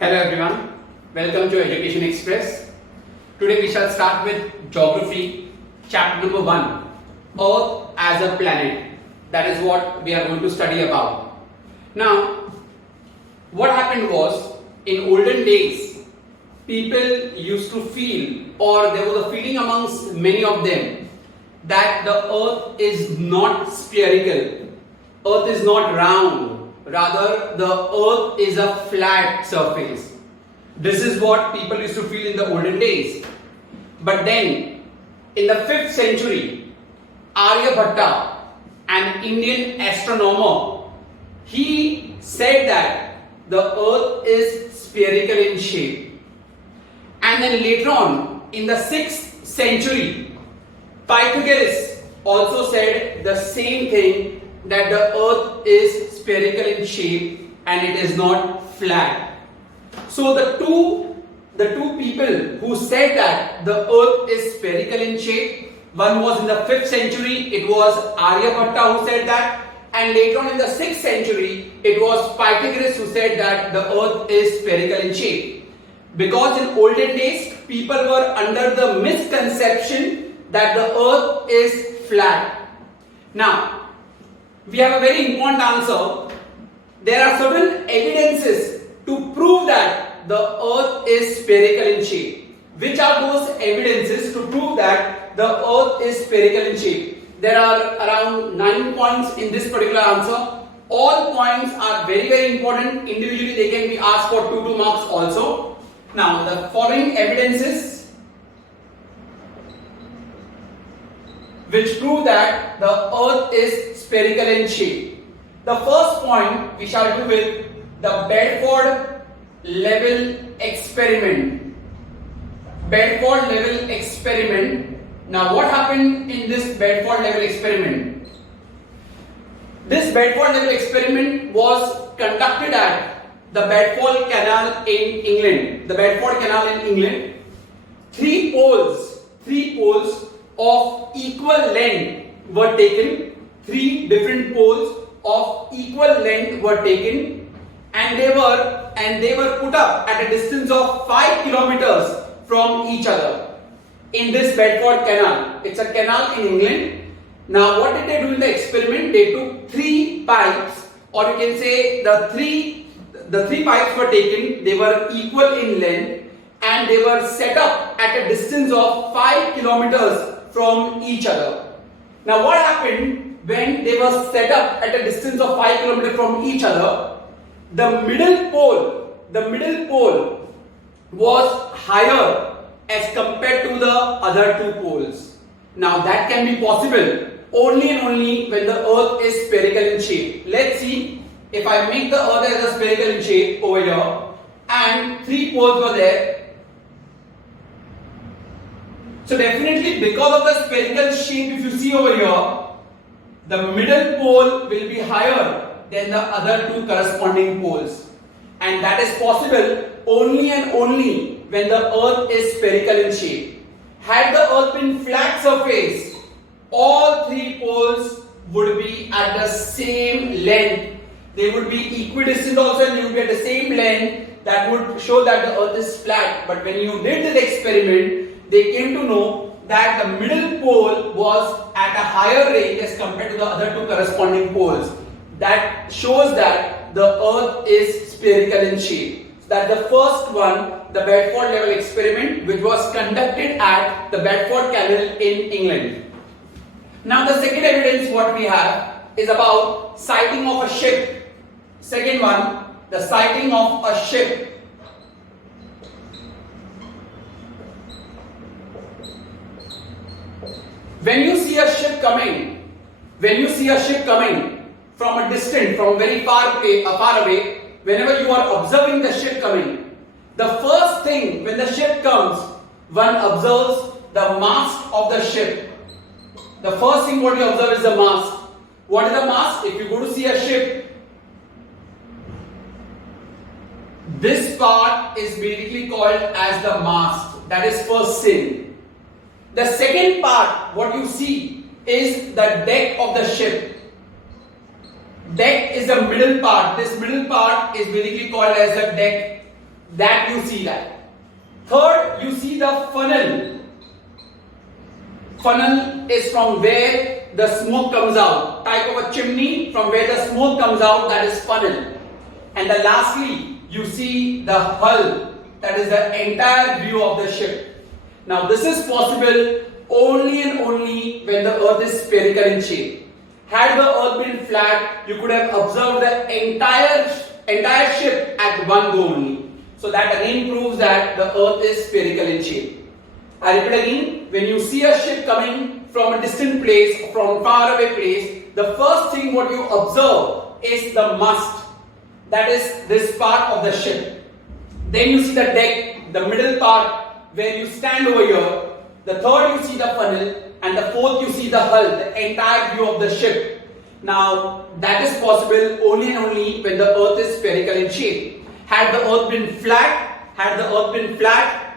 Hello everyone, welcome to Education Express. Today we shall start with Geography, chapter number 1, Earth as a planet. That is what we are going to study about. Now, what happened was, in olden days, people used to feel, or there was a feeling amongst many of them, that the Earth is not spherical, Earth is not round. Rather, the Earth is a flat surface. This is what people used to feel in the olden days. But then, in the 5th century, Aryabhatta, an Indian astronomer, he said that the Earth is spherical in shape. And then later on, in the 6th century, Pythagoras also said the same thing, that the Earth is spherical in shape and it is not flat. So the two people who said that the Earth is spherical in shape, one was in the 5th century, it was Aryabhatta who said that, and later on in the 6th century, it was Pythagoras who said that the Earth is spherical in shape. Because in olden days, people were under the misconception that the Earth is flat. Now, we have a very important answer. There are certain evidences to prove that the Earth is spherical in shape. Which are those evidences to prove that the Earth is spherical in shape? There are around 9 points in this particular answer. All points are very, very important. Individually, they can be asked for 2 marks also. Now, the following evidences which prove that the Earth is spherical in shape. The first point we shall do with the Bedford level experiment. Bedford level experiment. Now, what happened in this Bedford level experiment? This Bedford level experiment was conducted at the Bedford Canal in England. The Bedford Canal in England. Three poles of equal length were taken. 3 different poles of equal length were taken, and they were put up at a distance of 5 kilometers from each other in this Bedford Canal. It's a canal in England. Now, what did they do in the experiment? They took 3 pipes, or you can say the three pipes were taken. They were equal in length, and they were set up at a distance of 5 kilometers from each other. Now, what happened when they were set up at a distance of 5 kilometers from each other? The middle pole was higher as compared to the other 2 poles. Now, that can be possible only and only when the Earth is spherical in shape. Let's see, if I make the Earth as a spherical in shape over here, and 3 poles were there. So definitely, because of the spherical shape, if you see over here, the middle pole will be higher than the other 2 corresponding poles. And that is possible only and only when the Earth is spherical in shape. Had the Earth been flat surface, all 3 poles would be at the same length. They would be equidistant also, and they would be at the same length. That would show that the Earth is flat. But when you did this experiment, they came to know that the middle pole was at a higher range as compared to the other 2 corresponding poles. That shows that the Earth is spherical in shape. So that's the first one, the Bedford level experiment, which was conducted at the Bedford Canal in England. Now, the second evidence what we have is about sighting of a ship. Second one, the sighting of a ship. When you see a ship coming from a distance, from very far away, whenever you are observing the ship coming, the first thing when the ship comes, one observes the mast of the ship. The first thing what you observe is the mast. What is the mast? If you go to see a ship, this part is basically called as the mast. That is first thing. The second part, what you see, is the deck of the ship. Deck is the middle part. This middle part is basically called as the deck. that you see that. Third, you see the funnel. Funnel is from where the smoke comes out. Type of a chimney from where the smoke comes out, that is funnel. And then lastly, you see the hull, that is the entire view of the ship. Now this is possible only and only when the earth is spherical in shape. Had the earth been flat, you could have observed the entire ship at one go only. So that again proves that the earth is spherical in shape. I repeat again, when you see a ship coming from a distant place, from far away place, the first thing what you observe is the mast. That is this part of the ship. Then you see the deck, the middle part where you stand over here. The third you see the funnel, and the fourth you see the hull, the entire view of the ship. Now that is possible only and only when the earth is spherical in shape. Had the earth been flat,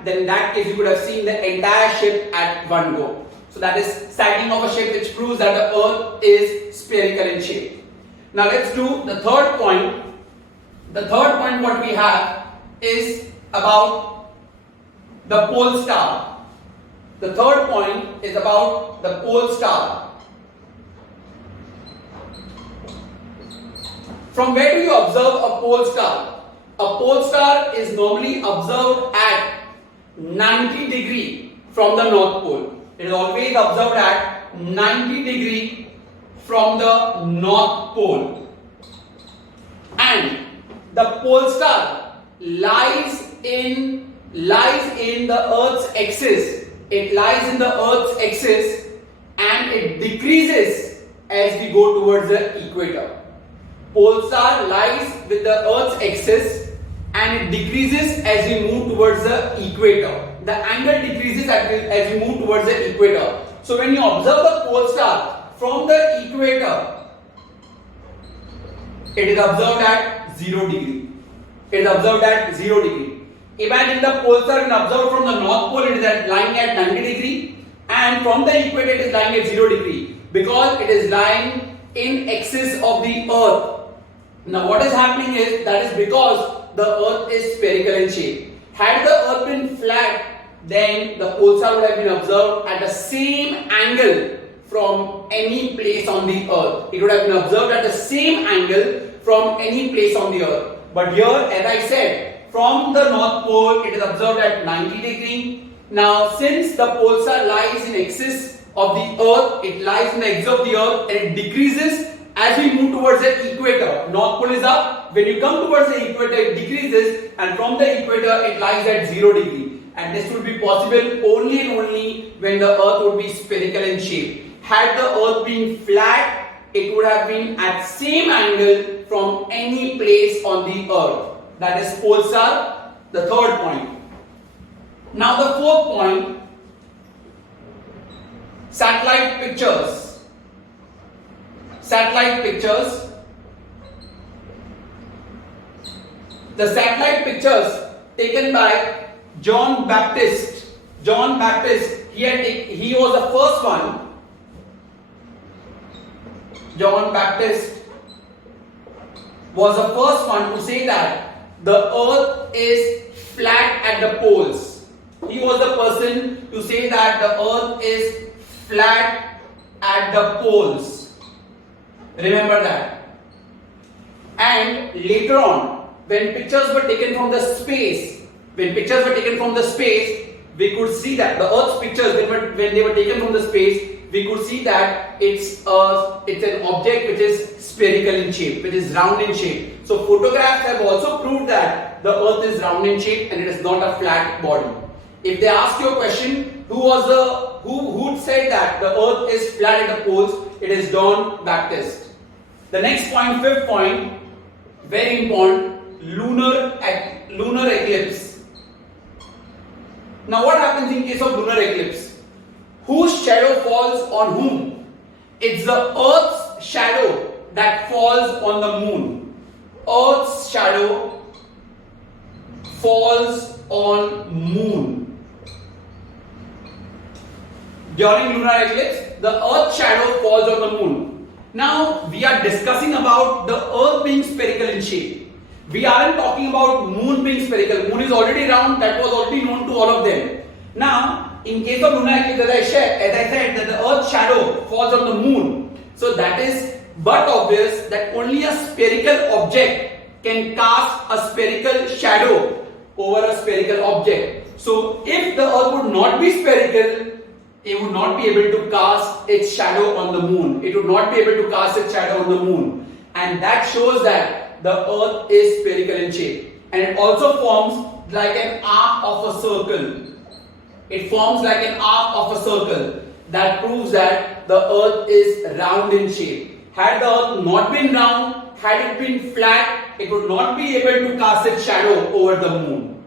then in that case you could have seen the entire ship at one go. So that is sighting of a ship, which proves that the earth is spherical in shape. Now let's do the third point. The third point what we have is about the pole star. The third point is about the pole star. From where do you observe a pole star? A pole star is normally observed at 90 degree from the North Pole. It is always observed at 90 degree from the North Pole. And the pole star lies in the Earth's axis. It lies in the Earth's axis and it decreases as we go towards the equator. Pole star lies with the Earth's axis and it decreases as we move towards the equator. The angle decreases as we move towards the equator. So when you observe the pole star from the equator, it is observed at 0 degree. It is observed at 0 degree. Imagine the pole star when observed from the North Pole, it is lying at 90 degree, and from the equator it is lying at 0 degree because it is lying in axis of the Earth. Now what is happening is that is because the Earth is spherical in shape. Had the Earth been flat, then the pole star would have been observed at the same angle from any place on the Earth. It would have been observed at the same angle from any place on the Earth. But here, as I said, from the North Pole, it is observed at 90 degree. Now, since the pole star lies in axis of the Earth, it lies in the axis of the Earth and it decreases as we move towards the equator. North Pole is up. When you come towards the equator, it decreases, and from the equator, it lies at 0 degree. And this would be possible only and only when the Earth would be spherical in shape. Had the Earth been flat, it would have been at same angle from any place on the Earth. That is pole star, the third point. Now the fourth point, satellite pictures. Satellite pictures. The satellite pictures taken by John Baptist. John Baptist, he was the first one. John Baptist was the first one to say that the Earth is flat at the poles. He was the person to say that the Earth is flat at the poles. Remember that. And later on, when pictures were taken from the space, we could see that the Earth's pictures, when they were taken from the space, we could see that it's an object which is spherical in shape, which is round in shape. So photographs have also proved that the Earth is round in shape and it is not a flat body. If they ask you a question, who said that the Earth is flat at the poles, it is John Baptist. The next point, fifth point, very important, lunar eclipse. Now what happens in case of lunar eclipse? Whose shadow falls on whom? It's the Earth's shadow that falls on the moon. Earth's shadow falls on moon. During lunar eclipse, the Earth's shadow falls on the moon. Now we are discussing about the Earth being spherical in shape. We aren't talking about moon being spherical. Moon is already round. That was already known to all of them. Now, in case of lunar eclipse, as I said, that the Earth's shadow falls on the moon. So that is but obvious that only a spherical object can cast a spherical shadow over a spherical object. So if the Earth would not be spherical, it would not be able to cast its shadow on the moon. It would not be able to cast its shadow on the moon. And that shows that the Earth is spherical in shape. And it also forms like an arc of a circle. It forms like an arc of a circle. That proves that the Earth is round in shape. Had the Earth not been round, had it been flat, it would not be able to cast its shadow over the moon.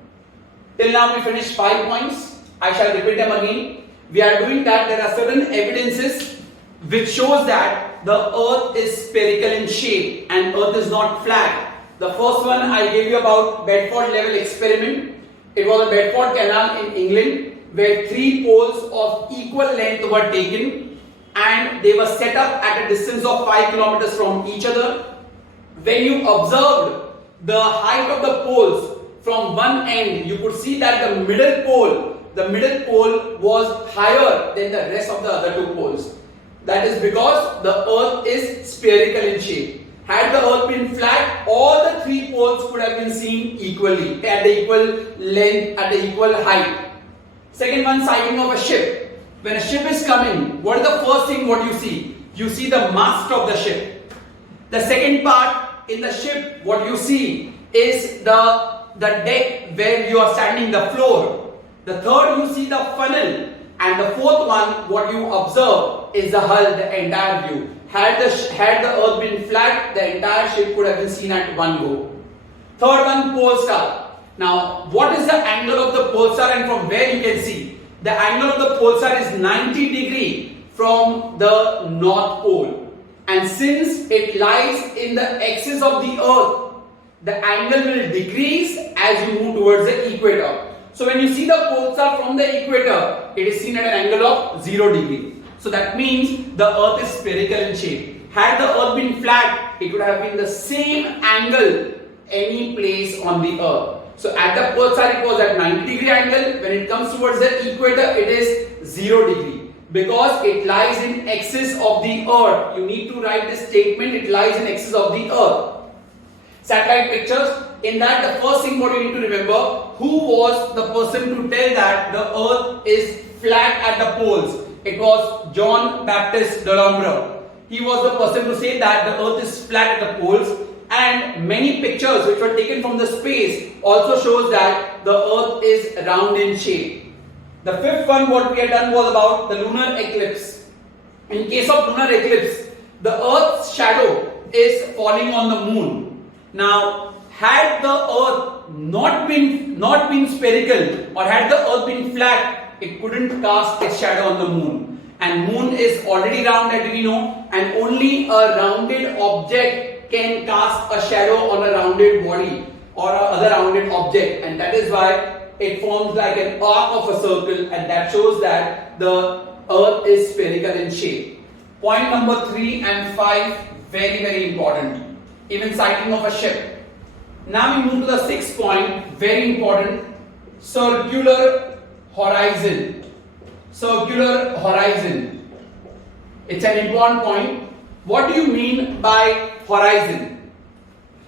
Till now we finished 5 points. I shall repeat them again. We are doing that. There are certain evidences which shows that the Earth is spherical in shape and Earth is not flat. The first one I gave you about Bedford level experiment. It was a Bedford canal in England where 3 poles of equal length were taken and they were set up at a distance of 5 kilometers from each other. When you observed the height of the poles from one end, you could see that the middle pole was higher than the rest of the other 2 poles. That is because the Earth is spherical in shape. Had the Earth been flat, all the 3 poles could have been seen equally, at the equal length, at the equal height. Second one, sighting of a ship. When a ship is coming, what is the first thing what you see? You see the mast of the ship. The second part in the ship, what you see is the deck where you are standing, the floor. The third, you see the funnel. And the fourth one, what you observe is the hull, the entire view. Had the Earth been flat, the entire ship could have been seen at one go. Third one, pole star. Now, what is the angle of the pole star and from where you can see? The angle of the pole star is 90 degrees from the North Pole. And since it lies in the axis of the Earth, the angle will decrease as you move towards the equator. So when you see the pole star from the equator, it is seen at an angle of 0 degree. So that means the Earth is spherical in shape. Had the Earth been flat, it would have been the same angle any place on the Earth. So at the pole star it was at 90 degree angle. When it comes towards the equator, it is 0 degree. Because it lies in axis of the Earth. You need to write this statement, it lies in axis of the Earth. Satellite pictures. In that, the first thing what you need to remember, who was the person to tell that the Earth is flat at the poles? It was John Baptist D'Alembert. He was the person to say that the Earth is flat at the poles, and many pictures which were taken from the space also shows that the Earth is round in shape. The fifth one what we had done was about the lunar eclipse. In case of lunar eclipse, the Earth's shadow is falling on the moon. Now, had the Earth not been spherical, or had the Earth been flat, it couldn't cast its shadow on the moon. And moon is already round, as we know, and only a rounded object can cast a shadow on a rounded body or a other rounded object, and that is why it forms like an arc of a circle, and that shows that the Earth is spherical in shape. Point number 3 and 5, very, very important. Even sighting of a ship. Now we move to the 6th point, very important, circular horizon. Circular horizon. It's an important point. What do you mean by horizon?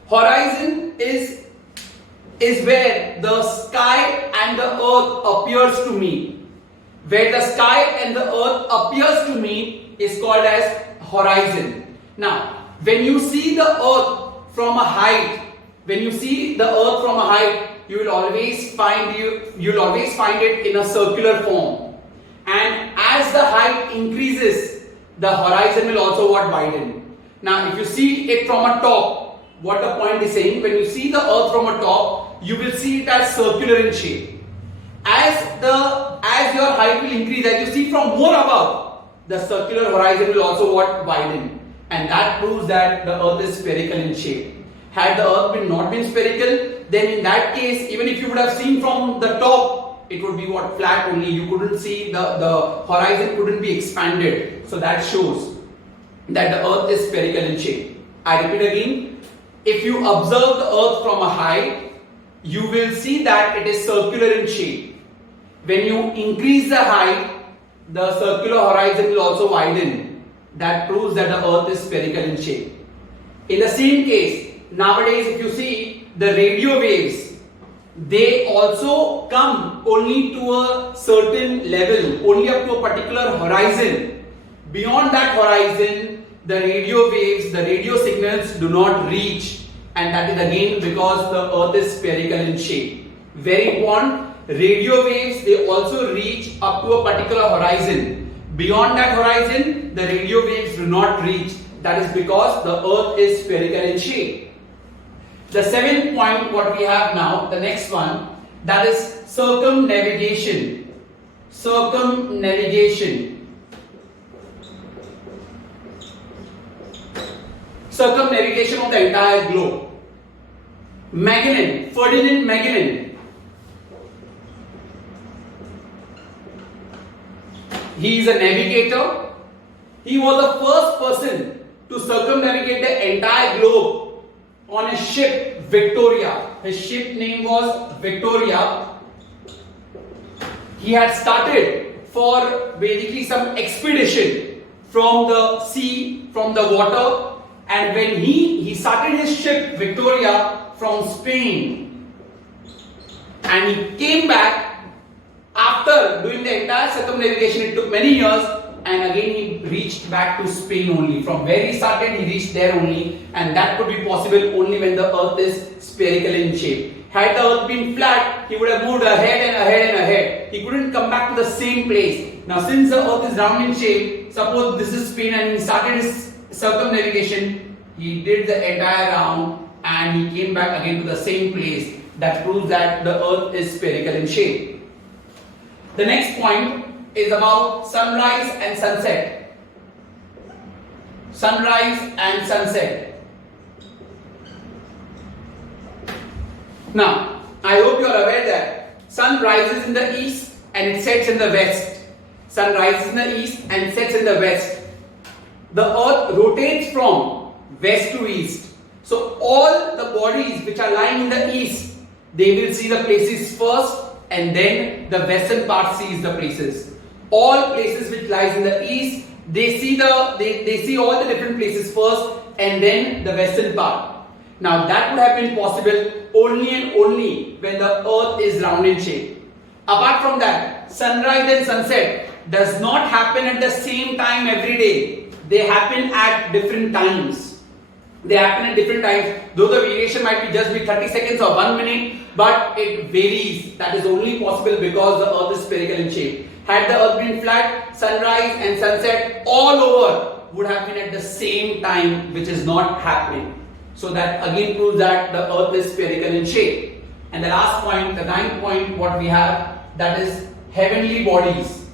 Horizon is where the sky and the earth appears to meet. Where the sky and the earth appears to meet is called as horizon. Now, when you see the earth from a height, you will always find it in a circular form. And as the height increases, the horizon will also widen. Now, if you see it from a top, what the point is saying, when you see the earth from a top, you will see it as circular in shape. As your height will increase, as you see from more above, the circular horizon will also widen. And that proves that the earth is spherical in shape. Had the earth not been spherical, then in that case, even if you would have seen from the top, it would be flat only. You couldn't see, the horizon couldn't be expanded. So that shows that the earth is spherical in shape. I repeat again, if you observe the earth from a height, you will see that it is circular in shape. When you increase the height, the circular horizon will also widen. That proves that the earth is spherical in shape. In the same case, nowadays if you see the radio waves, they also come only to a certain level, only up to a particular horizon. Beyond that horizon, the radio waves, the radio signals do not reach, and that is again because the earth is spherical in shape. Very important, radio waves, they also reach up to a particular horizon. Beyond that horizon, the radio waves do not reach. That is because the earth is spherical in shape. The seventh point what we have now, the next one, that is circumnavigation. Circumnavigation. Circumnavigation of the entire globe. Magellan, Ferdinand Magellan, he is a navigator. He was the first person to circumnavigate the entire globe on his ship Victoria. His ship name was Victoria. He had started for basically some expedition from the sea, from the water, and when he started his ship Victoria from Spain, and he came back after doing the entire circumnavigation. It took many years, and again he reached back to Spain only. From where he started, he reached there only, and that could be possible only when the earth is spherical in shape. Had the earth been flat, he would have moved ahead and ahead and ahead. He couldn't come back to the same place. Now since the earth is round in shape, suppose this is Spain and he started his circumnavigation, he did the entire round and he came back again to the same place. That proves that the earth is spherical in shape. The next point is about sunrise and sunset. Sunrise and sunset. Now, I hope you are aware that sun rises in the east and it sets in the west. Sun rises in the east and sets in the west. The earth rotates from west to east. So all the bodies which are lying in the east, they will see the places first, and then the western part sees the places. All places which lies in the east, they see all the different places first, and then the western part. Now that would have been possible only and only when the earth is round in shape. Apart from that, sunrise and sunset does not happen at the same time every day. They happen at different times. They happen at different times, though the variation might be just 30 seconds or 1 minute, but it varies. That is only possible because the earth is spherical in shape. Had the earth been flat, sunrise and sunset all over would have been at the same time, which is not happening. So that again proves that the earth is spherical in shape. And the last point, the ninth point what we have, that is heavenly bodies.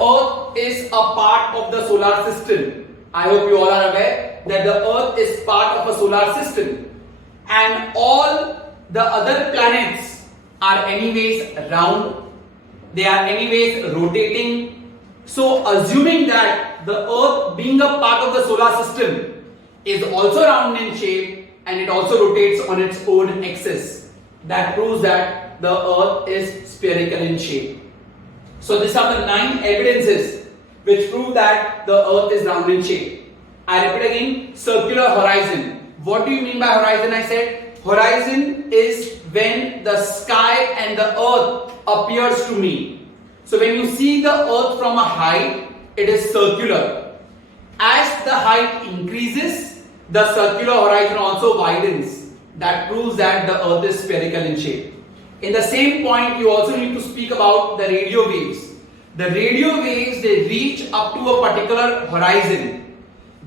Earth is a part of the solar system. I hope you all are aware that the earth is part of a solar system, and all the other planets are anyways round. They are anyways rotating. So assuming that the earth being a part of the solar system is also round in shape and it also rotates on its own axis, that proves that the earth is spherical in shape. So these are the 9 evidences which prove that the earth is round in shape. I repeat again, circular horizon. What do you mean by horizon? I said horizon is when the sky and the earth appears to meet. So when you see the earth from a height, it is circular. As the height increases, the circular horizon also widens. That proves that the earth is spherical in shape. In the same point, you also need to speak about the radio waves. The radio waves, they reach up to a particular horizon.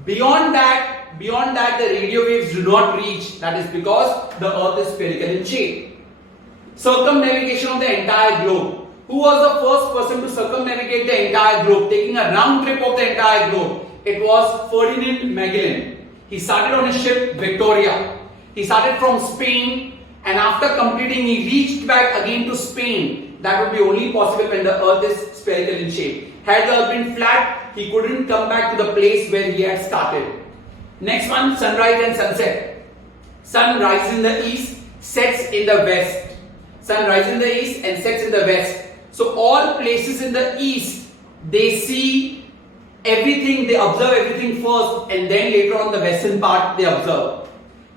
Beyond that, the radio waves do not reach. That is because the earth is spherical in shape. Circumnavigation of the entire globe. Who was the first person to circumnavigate the entire globe, taking a round trip of the entire globe? It was Ferdinand Magellan. He started on his ship Victoria. He started from Spain, and after completing, he reached back again to Spain. That would be only possible when the earth is spherical in shape. Had the earth been flat, that he couldn't come back to the place where he had started. Next one, sunrise and sunset. Sun rises in the east, sets in the west. Sun rises in the east and sets in the west. So all places in the east, they see everything, they observe everything first, and then later on the western part they observe.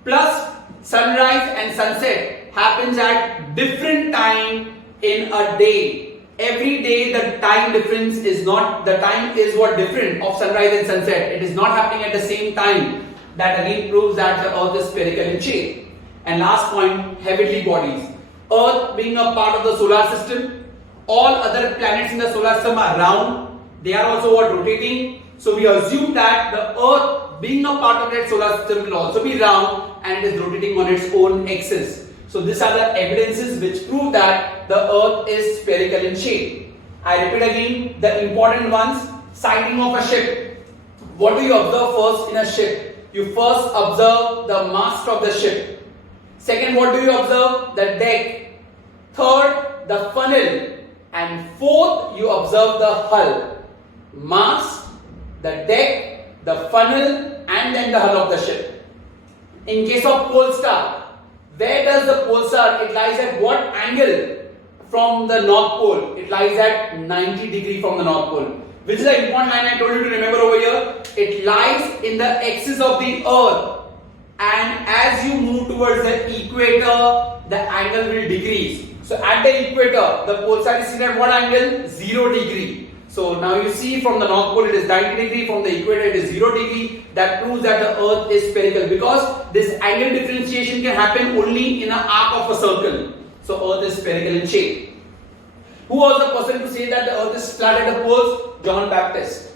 Plus, sunrise and sunset happens at different time in a day. Every day the time difference is not, the time is what different of sunrise and sunset. It is not happening at the same time. That again proves that the earth is spherical in shape. And last point, heavenly bodies. Earth being a part of the solar system, all other planets in the solar system are round. They are also what, rotating. So we assume that the earth being a part of that solar system will also be round and it is rotating on its own axis. So these are the evidences which prove that the earth is spherical in shape. I repeat again the important ones. Sighting of a ship. What do you observe first in a ship? You first observe the mast of the ship. Second, what do you observe? The deck. Third, the funnel. And fourth, you observe the hull. Mast, the deck, the funnel, and then the hull of the ship. In case of pole star, where does the pole star, it lies at what angle from the North Pole? It lies at 90 degrees from the North Pole. Which is the important line I told you to remember over here. It lies in the axis of the earth. And as you move towards the equator, the angle will decrease. So at the equator, the pole star is seen at what angle? 0 degree. So now you see from the North Pole it is 90 degree, from the equator it is 0 degree. That proves that the earth is spherical, because this angle differentiation can happen only in an arc of a circle. So earth is spherical in shape. Who was the person to say that the earth is flat at the poles? John Baptist.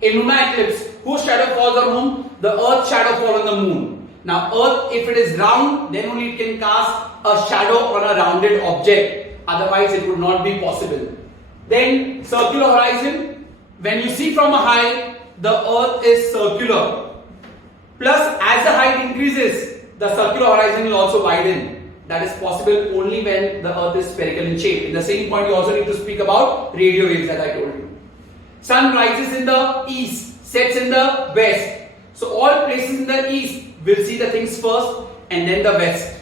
In lunar eclipse, whose shadow falls on whom? The earth's shadow falls on the moon. Now earth, if it is round, then only it can cast a shadow on a rounded object. Otherwise it would not be possible. Then circular horizon. When you see from a height, the earth is circular. Plus as the height increases, the circular horizon will also widen. That is possible only when the earth is spherical in shape. In the same point, you also need to speak about radio waves, as I told you. Sun rises in the east, sets in the west. So all places in the east will see the things first and then the west.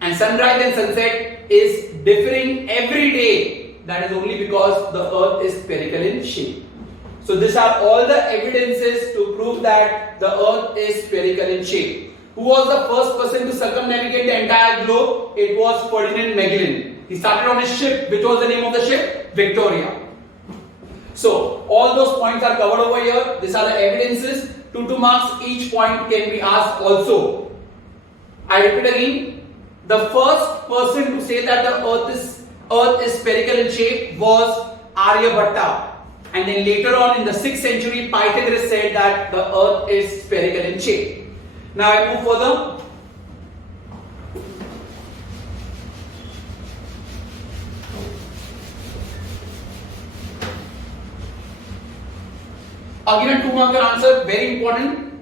And sunrise and sunset is differing every day. That is only because the earth is spherical in shape. So these are all the evidences to prove that the earth is spherical in shape. Who was the first person to circumnavigate the entire globe? It was Ferdinand Magellan. He started on his ship. Which was the name of the ship? Victoria. So all those points are covered over here. These are the evidences. 2 marks each point can be asked also. I repeat again. The first person to say that the earth is spherical in shape was Aryabhatta. And then later on in the 6th century, Pythagoras said that the earth is spherical in shape. Now I move further. Again a 2-marker answer, very important.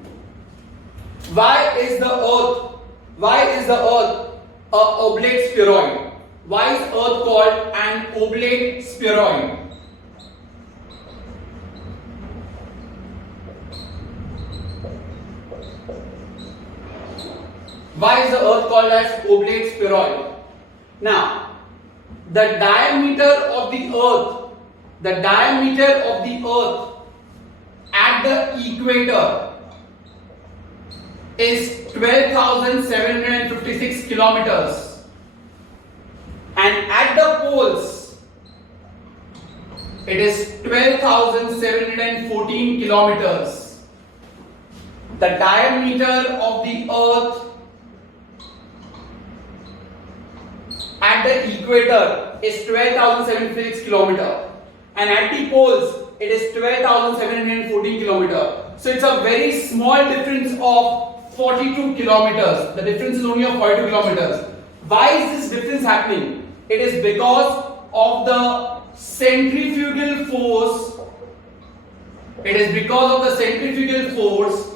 Why is the earth a oblate spheroid? Why is earth called an oblate spheroid? Why is the earth called as oblate spheroid? Now, the diameter of the earth at the equator is 12,756 kilometers, and at the poles it is 12,714 kilometers. The diameter of the earth at the equator is 12,756 kilometer, and at the poles it is 12,714 kilometer. So it's a very small difference of 42 kilometers. The difference is only of 42 kilometers. Why is this difference happening? It is because of the centrifugal force. It is because of the centrifugal force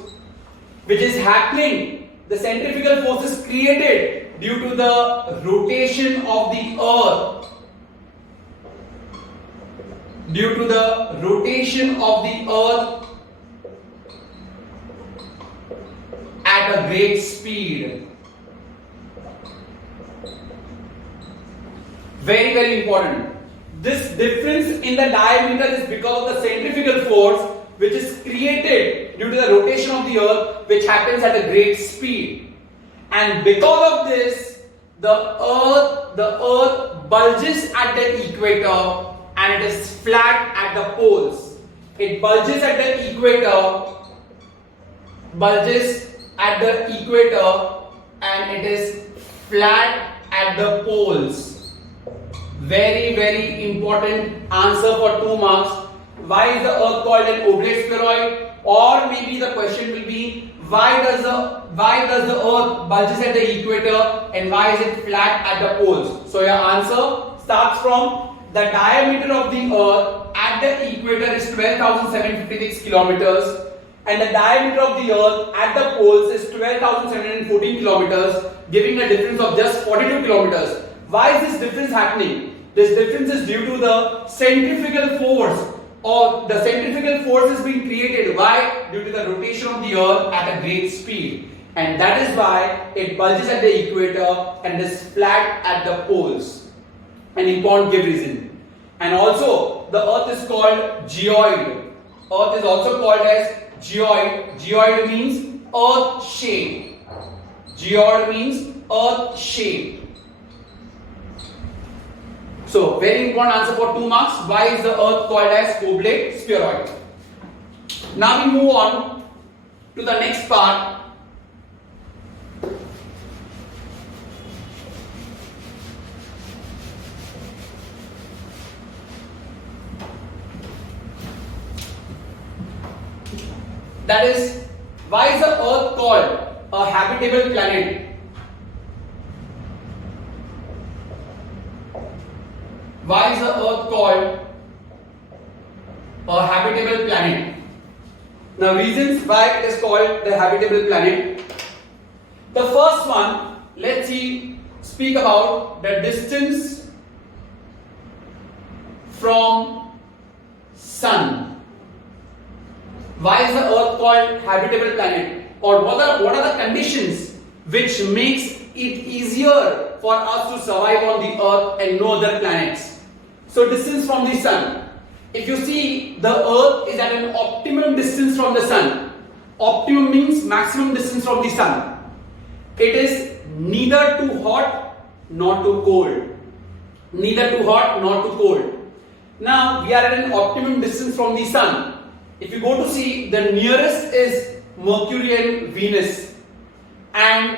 which is happening. The centrifugal force is created due to the rotation of the earth. due to the rotation of the earth at a great speed. Very, very important. This difference in the diameter is because of the centrifugal force which is created due to the rotation of the earth, which happens at a great speed. And because of this, the earth bulges at the equator and it is flat at the poles. It bulges at the equator, and it is flat at the poles. Very, very important answer for 2 marks. Why is the earth called an oblate spheroid? Or maybe the question will be, why does the earth bulges at the equator and why is it flat at the poles? So your answer starts from the diameter of the earth at the equator is 12,756 kilometers and the diameter of the earth at the poles is 12,714 kilometers, giving a difference of just 42 kilometers. Why is this difference happening? This difference is due to the centrifugal force, or the centrifugal force is being created. Why? Due to the rotation of the earth at a great speed. And that is why it bulges at the equator and is flat at the poles. An important give reason. And also, the earth is called geoid. Earth is also called as geoid. Geoid means earth shape. Geoid means earth shape. So, very important answer for 2 marks. Why is the earth called as oblate spheroid? Now we move on to the next part. That is, why is the earth called a habitable planet? Why is the earth called a habitable planet? Now, reasons why it is called the habitable planet. The first one, let's speak about the distance from sun. Why is the earth called habitable planet? Or what are the conditions which makes it easier for us to survive on the earth and no other planets? So, distance from the sun. If you see, the earth is at an optimum distance from the sun. Optimum means maximum distance from the sun. It is neither too hot nor too cold. Neither too hot nor too cold. Now, we are at an optimum distance from the sun. If you go to see, the nearest is Mercury and Venus. And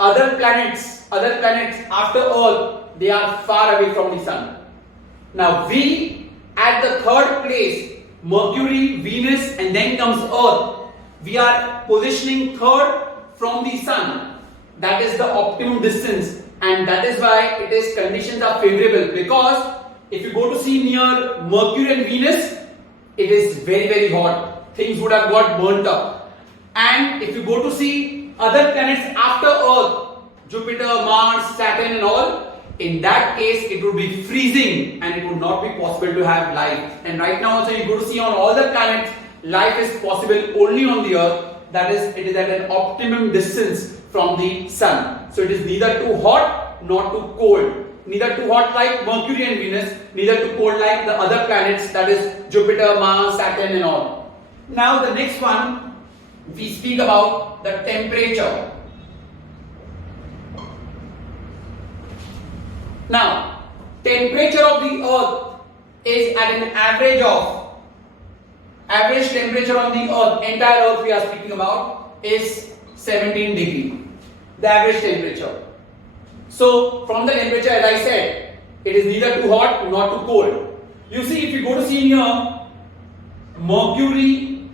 other planets after Earth, they are far away from the sun. Now we at the third place, Mercury, Venus, and then comes Earth. We are positioning third from the sun. That is the optimum distance, and that is why it is conditions are favorable, because if you go to see near Mercury and Venus, it is very, very hot. Things would have got burnt up. And if you go to see other planets after Earth, Jupiter, Mars, Saturn and all, in that case it would be freezing and it would not be possible to have life. And right now also you go to see on all the planets, life is possible only on the Earth. That is, it is at an optimum distance from the sun. So it is neither too hot nor too cold. Neither too hot like Mercury and Venus, neither too cold like the other planets, that is Jupiter, Mars, Saturn and all. Now the next one, we speak about the temperature. Now, temperature of the Earth is at an average temperature on the Earth, entire Earth we are speaking about, is 17 degree. The average temperature. So, from the temperature, as I said, it is neither too hot nor too cold. You see, if you go to see here, Mercury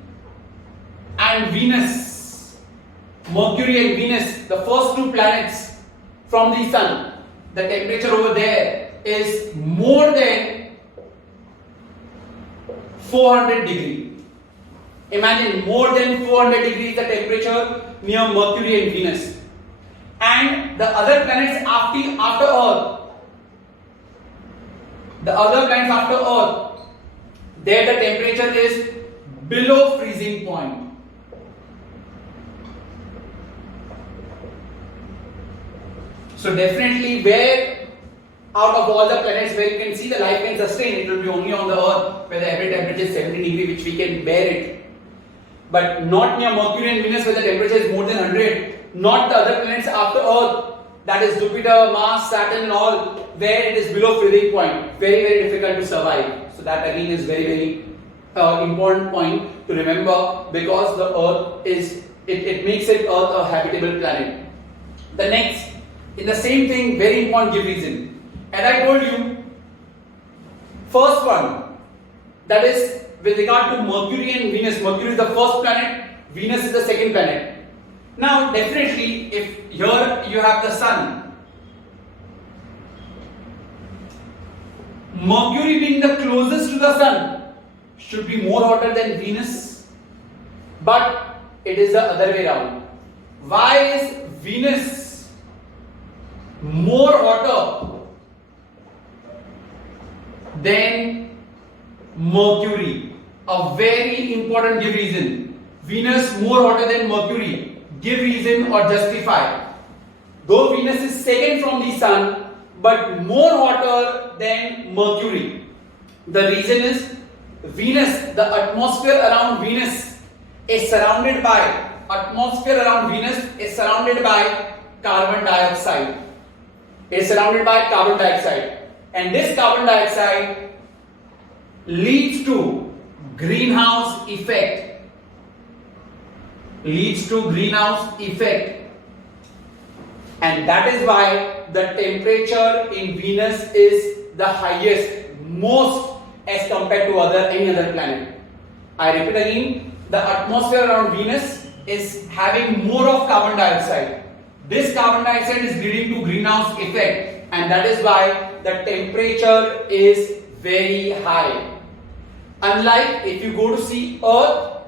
and Venus, the first two planets from the sun, the temperature over there is more than 400 degrees. Imagine, more than 400 degrees the temperature near Mercury and Venus. And the other planets after Earth, there the temperature is below freezing point. So definitely where out of all the planets where you can see the life can sustain, it will be only on the Earth where the average temperature is 70 degrees, which we can bear it. But not near Mercury and Venus where the temperature is more than 100. Not the other planets after Earth, that is Jupiter, Mars, Saturn and all, where it is below freezing point. Very, very difficult to survive. So that again is very, very important point to remember, because the Earth is, it makes it Earth a habitable planet. The next, in the same thing, very important, give reason. And I told you, first one, that is with regard to Mercury and Venus. Mercury is the first planet, Venus is the second planet. Now definitely, if here you have the Sun, Mercury being the closest to the Sun should be more hotter than Venus, but it is the other way around. Why is Venus more hotter than Mercury? A very important give reason. Venus more hotter than Mercury. Give reason or justify. Though Venus is second from the Sun, but more hotter than Mercury. The reason is Venus, the atmosphere around Venus is surrounded by carbon dioxide. It is surrounded by carbon dioxide, and this carbon dioxide leads to greenhouse effect. And that is why the temperature in Venus is the highest, most as compared to any other planet. I repeat again, the atmosphere around Venus is having more of carbon dioxide. This carbon dioxide is leading to greenhouse effect, and that is why the temperature is very high. Unlike if you go to see Earth,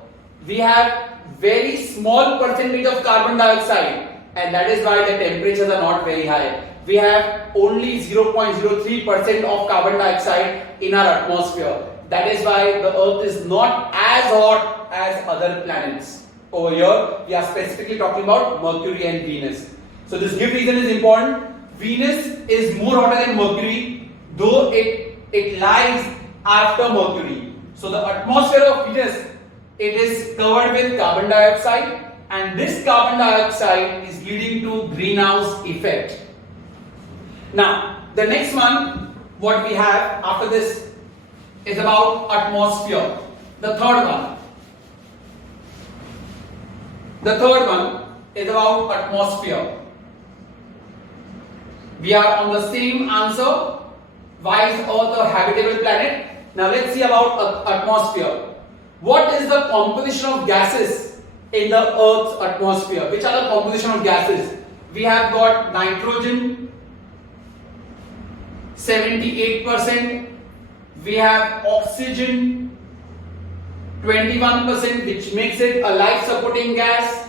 we have very small percentage of carbon dioxide, and that is why the temperatures are not very high. We have only 0.03% of carbon dioxide in our atmosphere. That is why the Earth is not as hot as other planets. Over here, we are specifically talking about Mercury and Venus. So this give reason is important. Venus is more hotter than Mercury, though it lies after Mercury. So the atmosphere of Venus, it is covered with carbon dioxide, and this carbon dioxide is leading to greenhouse effect. Now, the next one, what we have after this is about atmosphere. The third one. The third one is about atmosphere. We are on the same answer. Why is Earth a habitable planet? Now let's see about atmosphere. What is the composition of gases in the Earth's atmosphere? Which are the composition of gases? We have got nitrogen, 78%. We have oxygen, 21%, which makes it a life supporting gas.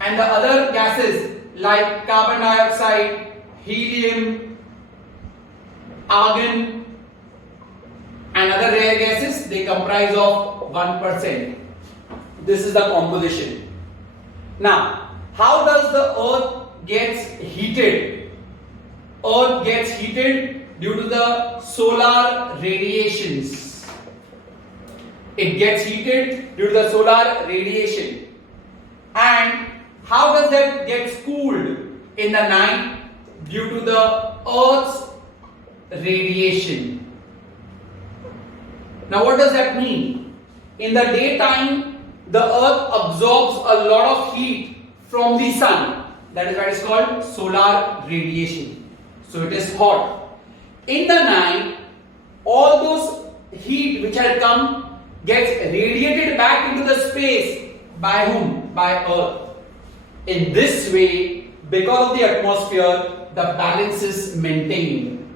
And the other gases like carbon dioxide, helium, argon and other rare gases, they comprise of 1%. This is the composition. Now, how does the Earth gets heated? Earth gets heated due to the solar radiations. It gets heated due to the solar radiation. And how does that get cooled in the night? Due to the Earth's radiation. Now what does that mean? In the daytime, the Earth absorbs a lot of heat from the Sun. That is why it is called solar radiation. So it is hot. In the night, all those heat which had come gets radiated back into the space. By whom? By Earth. In this way, because of the atmosphere, the balance is maintained.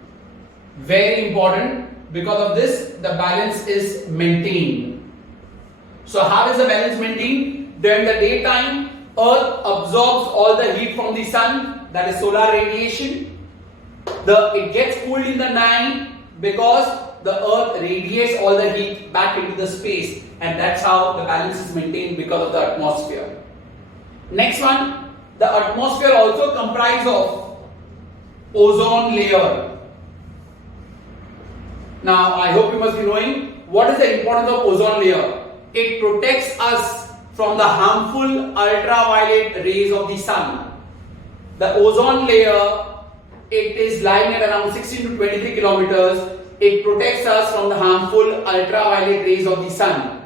Very important. Because of this, the balance is maintained. So how is the balance maintained? During the daytime, Earth absorbs all the heat from the Sun, that is solar radiation. It gets cooled in the night because the earth radiates all the heat back into the space, and that's how the balance is maintained because of the atmosphere. Next one, the atmosphere also comprises of ozone layer. Now I hope you must be knowing what is the importance of ozone layer. It protects us from the harmful ultraviolet rays of the sun. The ozone layer, it is lying at around 16 to 23 kilometers. It protects us from the harmful ultraviolet rays of the sun.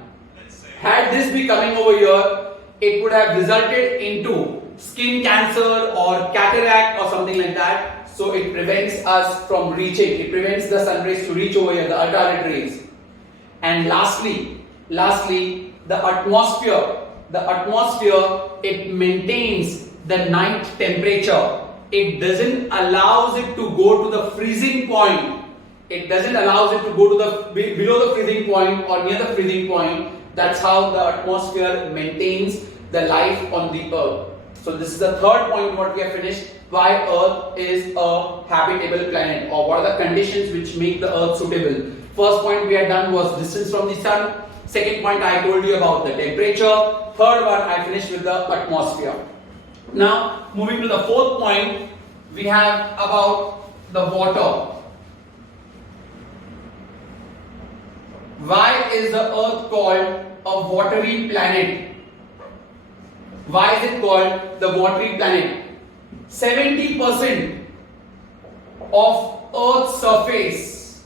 Had this be coming over here, it would have resulted into skin cancer or cataract or something like that. So it prevents us from reaching, it prevents the sun rays to reach over here, the ultraviolet rays. And lastly, the atmosphere, it maintains the night temperature. It doesn't allow it to go to the freezing point. It doesn't allow it to go to the below the freezing point or near the freezing point. That's how the atmosphere maintains the life on the earth. So this is the third point what we have finished, why earth is a habitable planet, or what are the conditions which make the earth suitable. First point we had done was distance from the sun. Second point I told you about the temperature. Third one I finished with the atmosphere. Now moving to the fourth point, we have about the water. Why is the earth called a watery planet? Why is it called the watery planet? 70% of Earth's surface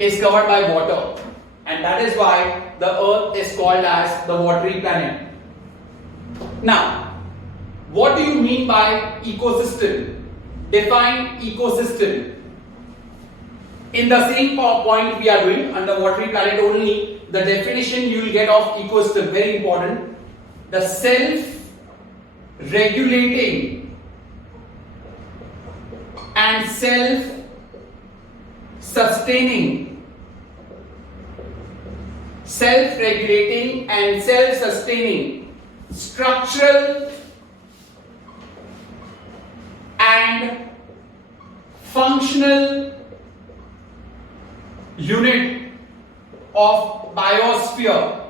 is covered by water, and that is why the earth is called as the watery planet. Now, what do you mean by ecosystem? Define ecosystem. In the same point we are doing under watery planet only, the definition you will get of ecosystem, very important. The self-regulating and self-sustaining structural and functional unit of biosphere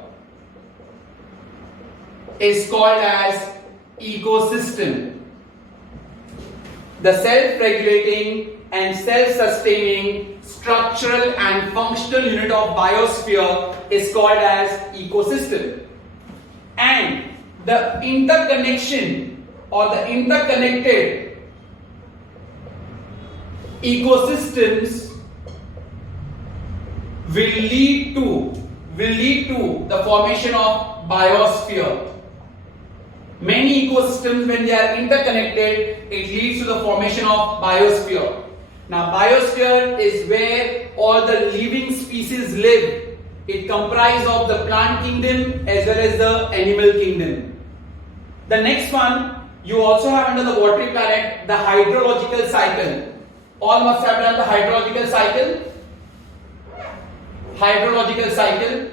is called as ecosystem. The self-regulating and self-sustaining structural and functional unit of biosphere is called as ecosystem. And the interconnection or the interconnected ecosystems will lead to the formation of biosphere. Many ecosystems, when they are interconnected, it leads to the formation of biosphere. Now, biosphere is where all the living species live. It comprises of the plant kingdom as well as the animal kingdom. The next one, you also have under the watery planet the hydrological cycle. All must have done the hydrological cycle. Hydrological cycle.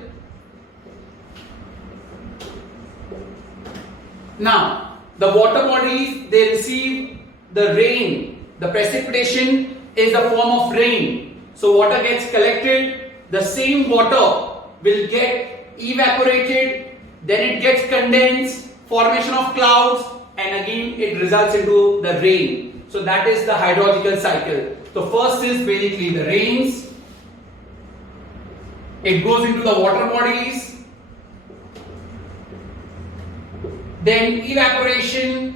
Now, the water bodies, they receive the rain. The precipitation is the form of rain. So water gets collected, the same water will get evaporated, then it gets condensed, formation of clouds, and again it results into the rain. So that is the hydrological cycle. So first is basically the rains, it goes into the water bodies, then evaporation,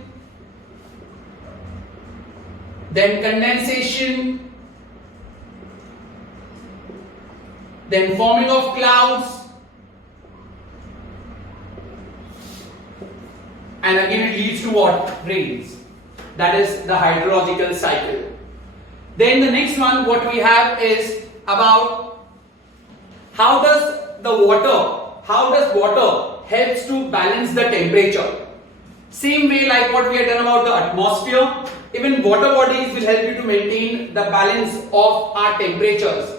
then condensation, then forming of clouds, and again it leads to what? Rains. That is the hydrological cycle. Then the next one what we have is about how does water helps to balance the temperature. Same way like what we had done about the atmosphere, even water bodies will help you to maintain the balance of our temperatures.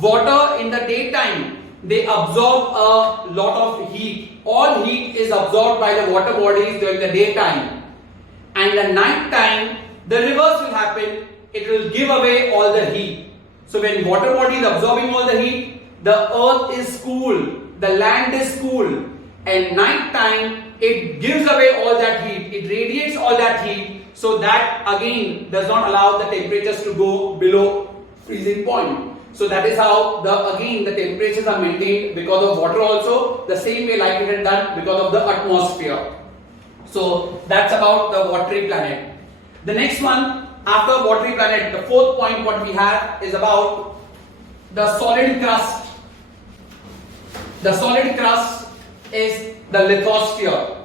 Water in the daytime, they absorb a lot of heat. All heat is absorbed by the water bodies during the daytime. And the night time, the reverse will happen. it will give away all the heat. So when water body is absorbing all the heat, the earth is cool, the land is cool, and night time it gives away all that heat, it radiates all that heat, so that again does not allow the temperatures to go below freezing point. So that is how the temperatures are maintained because of water also, the same way like it is done because of the atmosphere. So that's about the watery planet. The next one after watery planet, the fourth point what we have is about the solid crust. The solid crust is the lithosphere.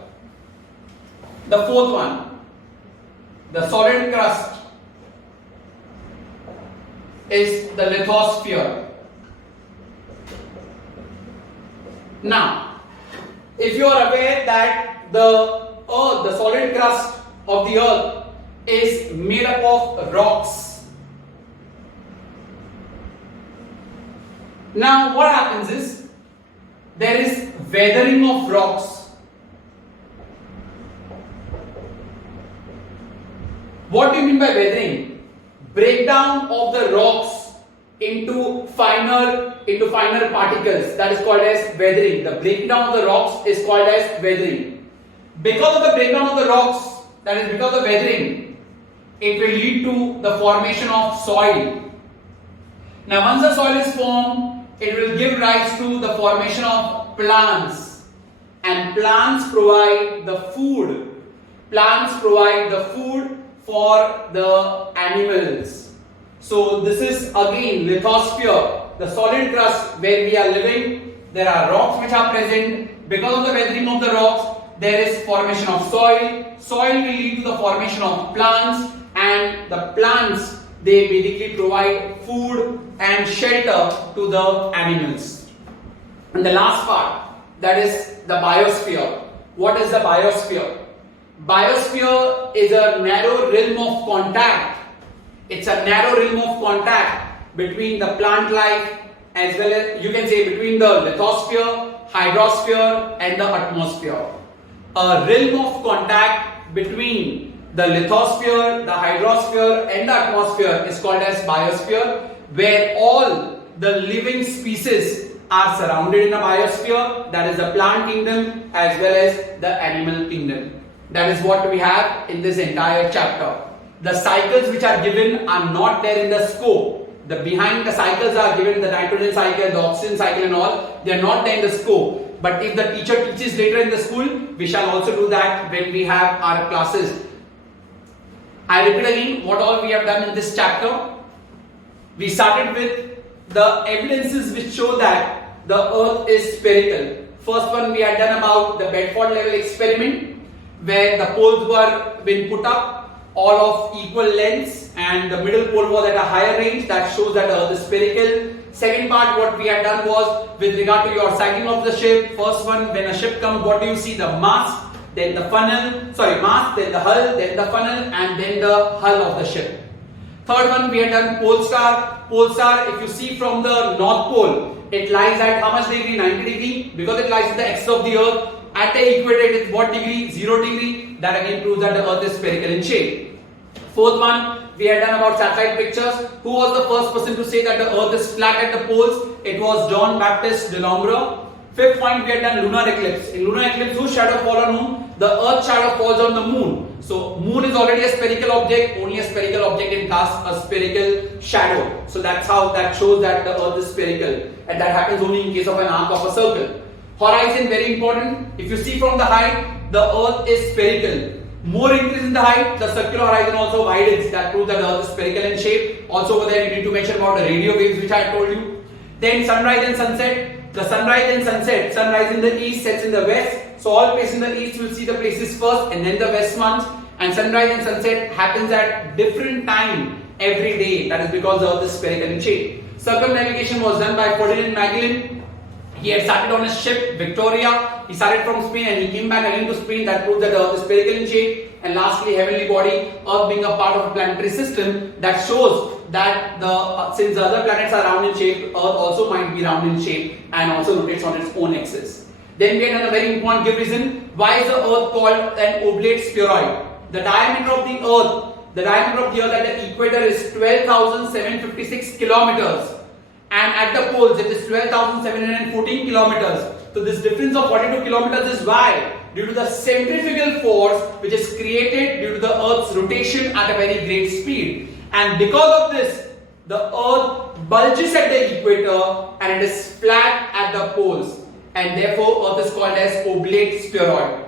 The fourth one, the solid crust is the lithosphere. Now, if you are aware that the earth, the solid crust of the earth is made up of rocks. Now, what happens is there is weathering of rocks. What do you mean by weathering? Breakdown of the rocks into finer particles, that is called as weathering. The breakdown of the rocks is called as weathering. Because of the breakdown of the rocks, that is because of weathering, it will lead to the formation of soil. Now once the soil is formed, it will give rise to the formation of plants, and plants provide the food. Plants provide the food for the animals. So this is again lithosphere, the solid crust where we are living. There are rocks which are present. Because of the weathering of the rocks, there is formation of soil. Soil will lead to the formation of plants, and the plants, they basically provide food and shelter to the animals. And the last part, that is the biosphere. What is the biosphere? Biosphere is a narrow realm of contact. It's a narrow realm of contact between the plant life, as well as you can say between the lithosphere, hydrosphere and the atmosphere. A realm of contact between the lithosphere, the hydrosphere and the atmosphere is called as biosphere, where all the living species are surrounded in a biosphere, that is the plant kingdom as well as the animal kingdom. That is what we have in this entire chapter. The cycles which are given are not there in the scope. The behind the cycles are given, the nitrogen cycle, the oxygen cycle and all, they are not there in the scope. But if the teacher teaches later in the school, we shall also do that when we have our classes. I repeat again what all we have done in this chapter. We started with the evidences which show that the earth is spherical. First one we had done about the Bedford level experiment, where the poles were being put up all of equal lengths and the middle pole was at a higher range. That shows that the earth is spherical. Second part what we had done was with regard to your cycling of the ship. First one, when a ship comes, what do you see? The mast, then the funnel, mast, then the hull, then the funnel and then the hull of the ship. Third one we had done pole star. Pole star, if you see from the north pole, it lies at how much degree? 90 degree, because it lies at the axis of the earth. At the equator it is what degree? 0 degree. That again proves that the earth is spherical in shape. Fourth one, we had done about satellite pictures. Who was the first person to say that the earth is flat at the poles? It was John Baptist de Longre. Fifth point, we had done lunar eclipse. In lunar eclipse, whose shadow fall on whom? The earth's shadow falls on the moon. So moon is already a spherical object. Only a spherical object can cast a spherical shadow. So that's how that shows that the earth is spherical. And that happens only in case of an arc of a circle. Horizon, very important. If you see from the height, the earth is spherical. More increase in the height, the circular horizon also widens. That proves that the earth is spherical in shape. Also over there you need to mention about the radio waves which I told you. Then sunrise and sunset. The sunrise and sunset, sunrise in the east, sets in the west. So all places in the east will see the places first and then the west ones. And sunrise and sunset happens at different time every day. That is because the earth is spherical in shape. Circumnavigation was done by Ferdinand Magellan. He had started on his ship Victoria. He started from Spain and he came back again to Spain. That proves that the earth is spherical in shape. And lastly, heavenly body, earth being a part of a planetary system, that shows that since the other planets are round in shape, earth also might be round in shape and also rotates on its own axis. Then we had another very important give reason. Why is the earth called an oblate spheroid? The diameter of the earth the diameter of the earth at the equator is 12,756 kilometers, and at the poles it is 12,714 kilometers. So this difference of 42 kilometers is why? Due to the centrifugal force which is created due to the earth's rotation at a very great speed. And because of this, the earth bulges at the equator and it is flat at the poles, and therefore earth is called as oblate spheroid.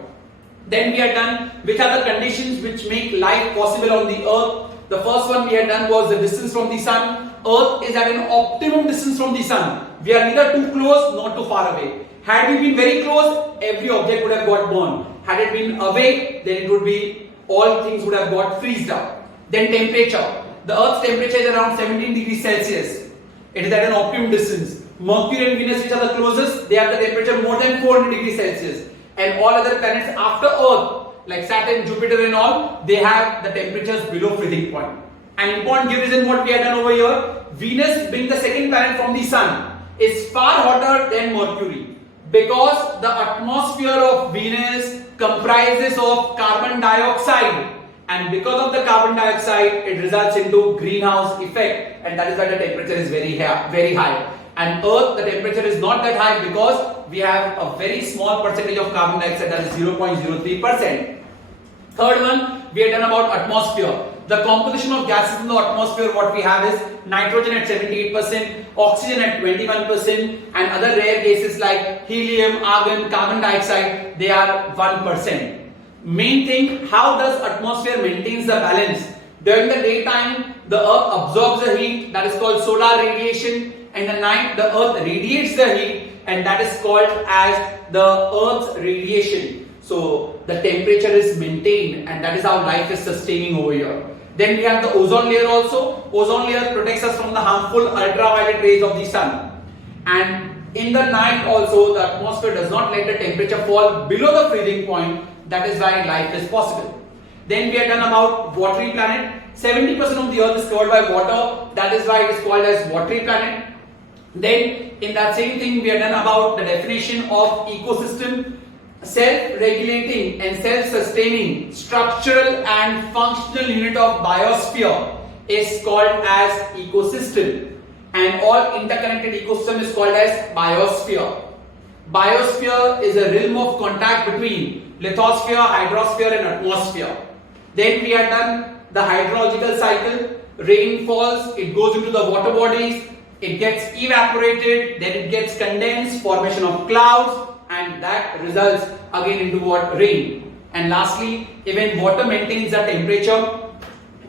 Then we are done which are the conditions which make life possible on the earth. The first one we had done was the distance from the sun. Earth is at an optimum distance from the sun. We are neither too close nor too far away. Had we been very close, every object would have got burned. Had it been away, then it would be, all things would have got freezed up. Then temperature. The Earth's temperature is around 17 degrees Celsius. It is at an optimum distance. Mercury and Venus, which are the closest, they have the temperature more than 400 degrees Celsius. And all other planets after Earth, like Saturn, Jupiter and all, they have the temperatures below freezing point. An important reason what we have done over here, Venus being the second planet from the Sun, is far hotter than Mercury. Because the atmosphere of Venus comprises of carbon dioxide, and because of the carbon dioxide it results into greenhouse effect, and that is why the temperature is very high. And Earth, the temperature is not that high because we have a very small percentage of carbon dioxide, that is 0.03%. Third one, we have done about atmosphere. The composition of gases in the atmosphere, what we have is nitrogen at 78%, oxygen at 21%, and other rare gases like helium, argon, carbon dioxide, they are 1%. Main thing, how does atmosphere maintains the balance? During the daytime, the earth absorbs the heat, that is called solar radiation. In the night, the earth radiates the heat, and that is called as the earth's radiation. So the temperature is maintained, and that is how life is sustaining over here. Then we have the ozone layer also. Ozone layer protects us from the harmful ultraviolet rays of the sun. And in the night also, the atmosphere does not let the temperature fall below the freezing point. That is why life is possible. Then we have done about watery planet. 70% of the earth is covered by water. That is why it is called as watery planet. Then in that same thing we have done about the definition of ecosystem. Self-regulating and self-sustaining structural and functional unit of biosphere is called as ecosystem, and all interconnected ecosystem is called as biosphere. Biosphere is a realm of contact between lithosphere, hydrosphere and atmosphere. Then we have done the hydrological cycle. Rain falls, it goes into the water bodies, it gets evaporated, then it gets condensed, formation of clouds, and that results again into what? Rain. And lastly, even water maintains the temperature.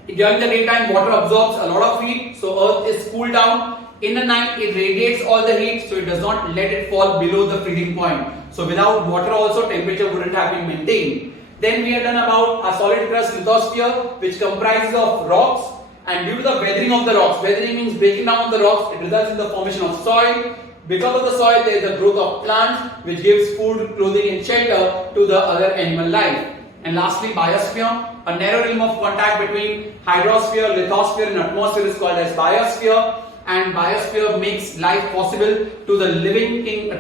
During the daytime, water absorbs a lot of heat, so earth is cooled down. In the night, it radiates all the heat, so it does not let it fall below the freezing point. So without water also, temperature wouldn't have been maintained. Then we have done about a solid crust lithosphere, which comprises of rocks, and due to the weathering of the rocks, weathering means breaking down of the rocks, it results in the formation of soil. Because of the soil, there is the growth of plants, which gives food, clothing and shelter to the other animal life. And lastly, biosphere, a narrow realm of contact between hydrosphere, lithosphere and atmosphere is called as biosphere. And biosphere makes life possible to the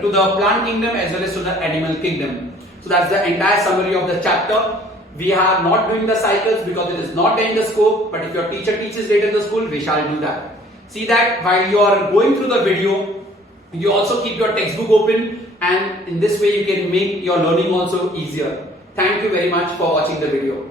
to the plant kingdom as well as to the animal kingdom. So that's the entire summary of the chapter. We are not doing the cycles because it is not in the scope, but if your teacher teaches later in the school, we shall do that. See that while you are going through the video, you also keep your textbook open, and in this way you can make your learning also easier. Thank you very much for watching the video.